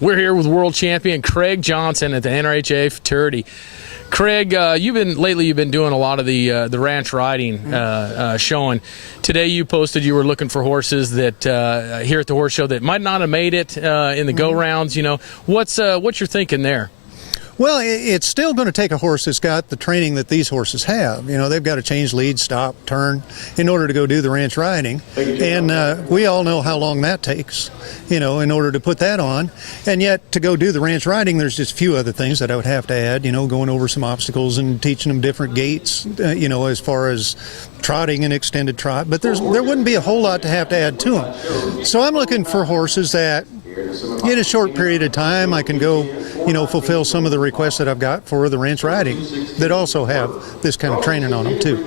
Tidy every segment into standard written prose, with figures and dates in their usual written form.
We're here with world champion Craig Johnson at the NRHA Futurity. Craig, you've been doing a lot of the ranch riding showing. Today you posted you were looking for horses that here at the horse show that might not have made it in the go rounds. You know, what's your thinking there? Well, it's still going to take a horse that's got the training that these horses have. You know, they've got to change lead, stop, turn in order to go do the ranch riding. And we all know how long that takes, you know, in order to put that on. And yet to go do the ranch riding, there's just a few other things that I would have to add, you know, going over some obstacles and teaching them different gaits, you know, as far as trotting and extended trot. But there wouldn't be a whole lot to have to add to them. So I'm looking for horses that in a short period of time I can go, you know, fulfill some of the requests that I've got for the ranch riding that also have this kind of training on them too.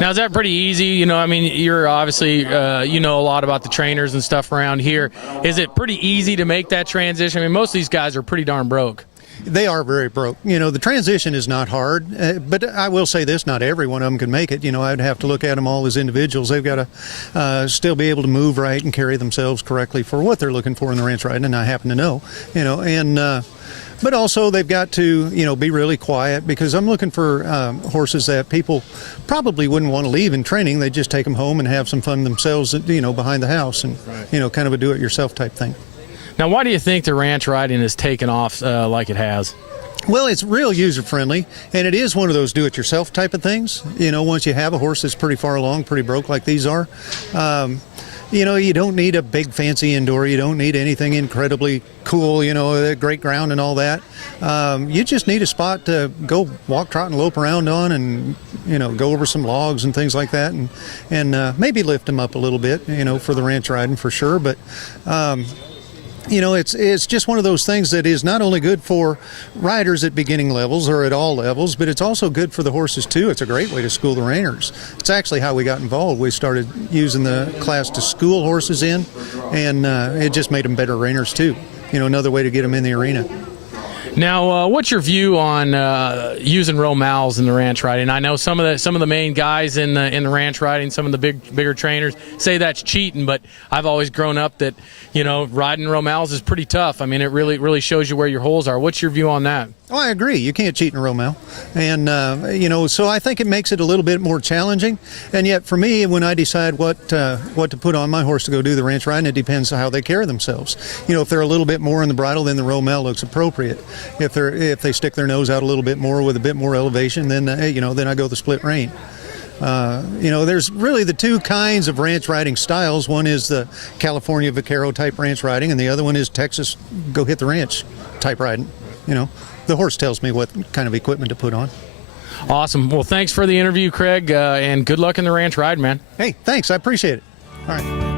Now, is that pretty easy? You know, I mean, you're obviously, you know a lot about the trainers and stuff around here. Is it pretty easy to make that transition? I mean, most of these guys are pretty darn broke. They are very broke. You know, the transition is not hard, but I will say this, not every one of them can make it. You know, I'd have to look at them all as individuals. They've got to still be able to move right and carry themselves correctly for what they're looking for in the ranch riding, and I happen to know, you know, and but also they've got to, you know, be really quiet, because I'm looking for horses that people probably wouldn't want to leave in training. They just take them home and have some fun themselves, you know, behind the house, and, you know, kind of a do-it-yourself type thing. Now, why do you think the ranch riding has taken off like it has? Well, it's real user-friendly, and it is one of those do-it-yourself type of things. You know, once you have a horse that's pretty far along, pretty broke like these are, you know, you don't need a big fancy indoor. You don't need anything incredibly cool, you know, great ground and all that. You just need a spot to go walk, trot, and lope around on, and, you know, go over some logs and things like that, and maybe lift them up a little bit, you know, for the ranch riding for sure. But you know, it's just one of those things that is not only good for riders at beginning levels or at all levels, but it's also good for the horses too. It's a great way to school the reiners. It's actually how we got involved. We started using the class to school horses in, and it just made them better reiners too. You know, another way to get them in the arena. Now, what's your view on using Romals in the ranch riding? I know some of the main guys in the ranch riding, some of the bigger trainers say that's cheating, but I've always grown up that, you know, riding Romals is pretty tough. I mean, it really shows you where your holes are. What's your view on that? Oh, I agree. You can't cheat in a Romal. And, you know, so I think it makes it a little bit more challenging. And yet for me, when I decide what to put on my horse to go do the ranch riding, it depends on how they carry themselves. You know, if they're a little bit more in the bridle, then the Romal looks appropriate. If they stick their nose out a little bit more with a bit more elevation, then, you know, then I go the split rein. You know, there's really the two kinds of ranch riding styles. One is the California Vaquero type ranch riding, and the other one is Texas go hit the ranch type riding. You know, the horse tells me what kind of equipment to put on. Awesome. Well, thanks for the interview, Craig, and good luck in the ranch ride, man. Hey, thanks. I appreciate it. All right.